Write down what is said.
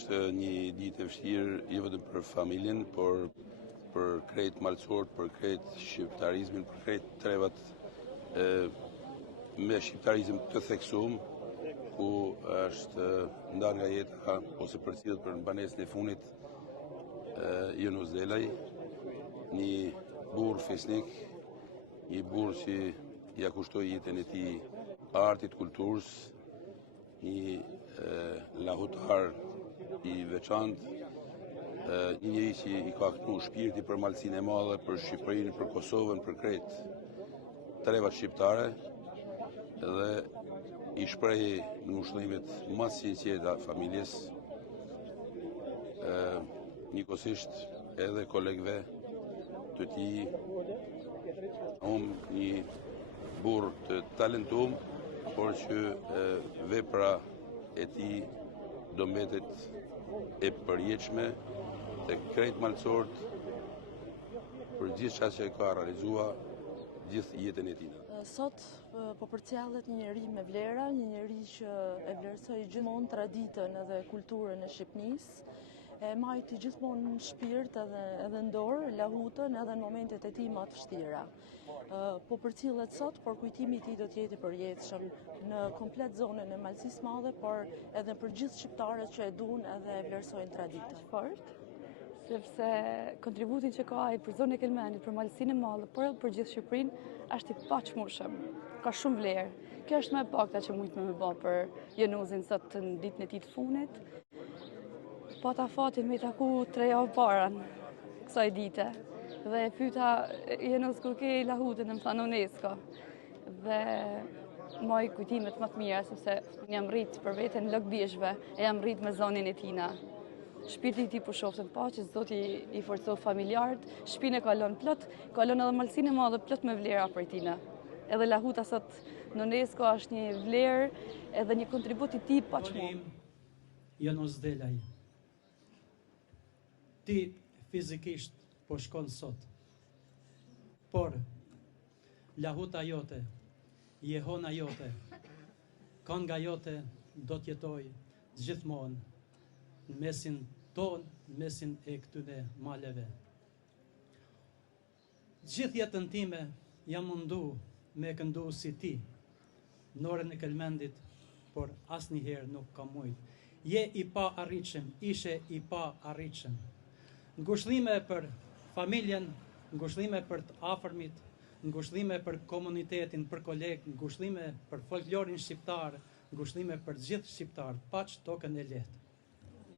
është një ditë e vështirë, jo vetëm për familjen, por për krejt malësort, për krejt shqiptarizmin, për krejt trevat me shqiptarizm të theksuar, ku është ndarë nga jeta ose përcjellet për banesën e funit Yunus Delaj, një burr fesnik, një burr që ja kushtoi jetën e tij artit, kulturës, një lahutar i veçantë, një njeri që i ka këtu shpirti për malësinë e madhe, për Shqipërinë, për Kosovën, për krejt trevat shqiptare, dhe i shprehi në ngushëllimet më sinqerta familjes, njëkohësisht edhe kolegëve të tij, një burr të talentuar, por që vepra e tij do mbetet e përjetshme të krejt malësort për gjithë çka që ka realizuar gjithë jetën e tij. Sot po përcjellet një njeri me vlera, një njeri që e vlerësoi gjithmonë traditën edhe kulturën e Shqipënisë, e majti gjithmonë në shpirt edhe në dorë lahutën edhe në momentet e tij më të vështira. Po përcjellet sot, por kujtimi i tij do të jetë i përjetshëm në komplet zonën e Malësisë Madhe, por edhe për gjithë shqiptarët që e duan edhe e vlerësojnë traditën. Fort, sepse kontributin që ka ai për zonën e Kelmenit, për Malësinë e Madhe, por edhe për gjithë Shqipërinë, është i paqmërshëm. Ka shumë vlerë. Kjo është më e pakta që mujt me bë për Yunusin sot në ditën e tij të funit. Pata fatin me i taku 3 javë para kësaj dite. Dhe e pyeta Yunus kur ke lahutën, më thanë UNESCO. Dhe moj kujtimet më të mira, sepse unë jam rrit për veten lëkbishve, e jam rrit me zonin e tina. Shpirti i tij po shoftën paqe, Zoti i forcoj familjarët, shpinë e kalon plot, kalon edhe Malësinë e Madhe plot me vlera për tina. Edhe lahuta sot në UNESCO është një vlerë edhe një kontribut i tij paqmërshëm. Yunus Delaj, ti fizikisht po shkon sot, por lahuta jote, jehona jote, kënga jote do t'jetoj gjithmonë në mesin tonë, në mesin e këtyne maleve. Gjithë jetën time jam mundu me këndu si ti, në orën e Kelmendit, por asnjëherë nuk kam mujt. Je i pa arritshëm, ishe i pa arritshëm. Ngushëllime për familjen, ngushëllime për të afërmit, ngushëllime për komunitetin, për kolegë, ngushëllime për folklorin shqiptar, ngushëllime për gjithë shqiptarët, paç tokën e lehtë.